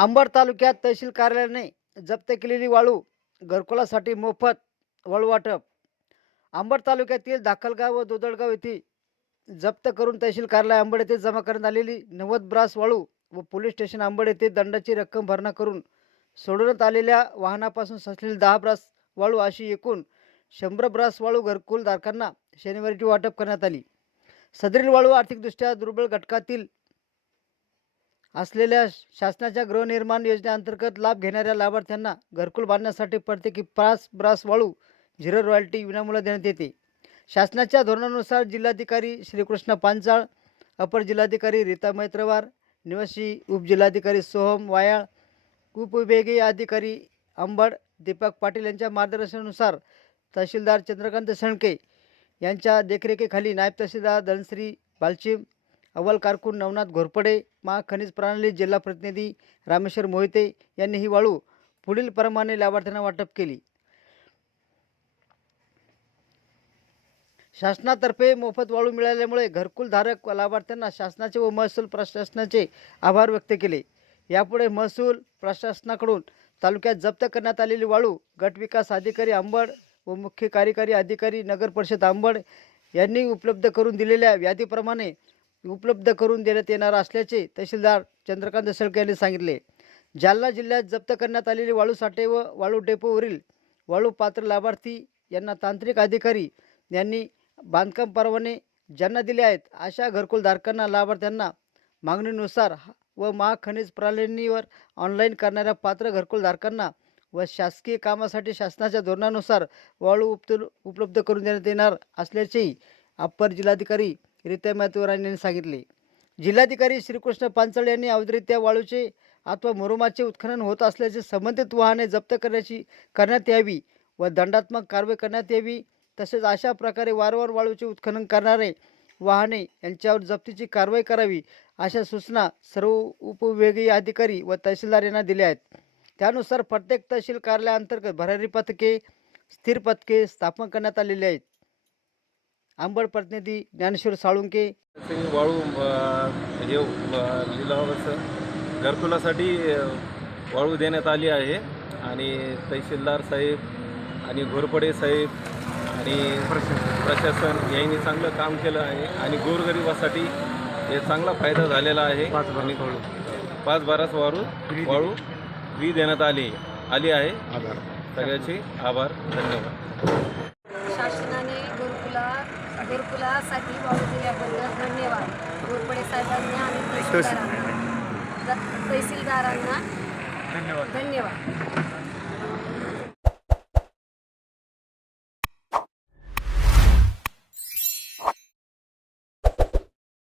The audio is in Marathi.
अंबड तालुक्यात तहसील कार्यालयाने जप्त केलेली वाळू घरकुलासाठी मोफत वाळू वाटप अंबड तालुक्यातील दाखलगाव व दोदळगाव येथे जप्त करून तहसील कार्यालय अंबड येथे जमा करण्यात आलेली नव्वद ब्रास वाळू व पोलीस स्टेशन अंबड येथे दंडाची रक्कम भरणा करून सोडवण्यात आलेल्या वाहनापासून सचलेली दहा ब्रास वाळू अशी एकूण शंभर ब्रास वाळू घरकुलधारकांना शनिवारीची वाटप करण्यात आली. सदरील वाळू आर्थिकदृष्ट्या दुर्बल घटकातील असलेल्या शासनाच्या गृहनिर्माण योजनेअंतर्गत लाभ घेणाऱ्या लाभार्थ्यांना घरकुल बांधण्यासाठी प्रत्येकी पाच ब्रास वाळू झिरो रॉयल्टी विनामूल्य देण्यात येते. शासनाच्या धोरणानुसार जिल्हाधिकारी श्रीकृष्ण पांचाळ अपर जिल्हाधिकारी रीता मैत्रवार निवासी उपजिल्हाधिकारी सोहम वायाळ उपविभागीय अधिकारी अंबड दीपक पाटील यांच्या मार्गदर्शनानुसार तहसीलदार चंद्रकांत शेळके यांच्या देखरेखीखाली नायब तहसीलदार धनश्री बालचिम अव्वल कारकून नवनाथ घोरपडे महा खनिज प्रणाली जिल्हा प्रतिनिधी रामेश्वर मोहिते यांनी ही वाळू पुढील प्रमाणे लाभार्थ्यांना वाटप केली. शासनातर्फे मोफत वाळू मिळाल्यामुळे घरकुलधारक व लाभार्थ्यांना शासनाचे व महसूल प्रशासनाचे आभार व्यक्त केले. यापुढे महसूल प्रशासनाकडून तालुक्यात जप्त करण्यात आलेली वाळू गट विकास अधिकारी अंबड व मुख्य कार्यकारी अधिकारी नगर परिषद अंबड यांनी उपलब्ध करून दिलेल्या यादीप्रमाणे उपलब्ध करून देण्यात येणार असल्याचे तहसीलदार चंद्रकांत शेळके यांनी सांगितले. जालना जिल्ह्यात जप्त करण्यात आलेले वाळू साठे व वाळू डेपोवरील वाळू पात्र लाभार्थी यांना तांत्रिक अधिकारी यांनी बांधकाम परवाने ज्यांना दिले आहेत अशा घरकुलधारकांना लाभार्थ्यांना मागणीनुसार व महाखनिज प्रणालीवर ऑनलाईन करणाऱ्या पात्र घरकुलधारकांना व शासकीय कामासाठी शासनाच्या धोरणानुसार वाळू उपत उपलब्ध करून देण्यात येणार असल्याचेही अप्पर जिल्हाधिकारी रित्या माथुरान यांनी सांगितले. जिल्हाधिकारी श्रीकृष्ण पांचाळ यांनी अवधरित्या वाळूचे अथवा मुरुमाचे उत्खनन होत असल्याचे संबंधित वाहने जप्त करण्याची करण्यात यावी व दंडात्मक कारवाई करण्यात यावी तसेच अशा प्रकारे वारंवार वाळूचे उत्खनन करणारे वाहने यांच्यावर जप्तीची कारवाई करावी अशा सूचना सर्व उपविभागीय अधिकारी व तहसीलदार यांना दिल्या आहेत. त्यानुसार प्रत्येक तहसील कार्यालयाअंतर्गत भरारी पथके स्थिर पथके स्थापन करण्यात आलेली आहेत. अंबड प्रतिनिधी ज्ञानेश्वर साळुंके. वाळू हे लिलावाचं घरकुलासाठी वाळू देण्यात आली आहे. आणि तहसीलदार साहेब आणि घोरपडे साहेब आणि प्रशासन यांनी चांगलं काम केलं आहे. आणि गोरगरिबासाठी हे चांगला फायदा झालेला आहे. आणि पाच बाराच वाळू वाळू फ्री देण्यात आली आली आहे. सगळ्याचे आभार. धन्यवाद. दिल्याबद्दल धन्यवाद. घोरपडे साहेबांना आणि तहसीलदारांना तहसीलदारांना. धन्यवाद.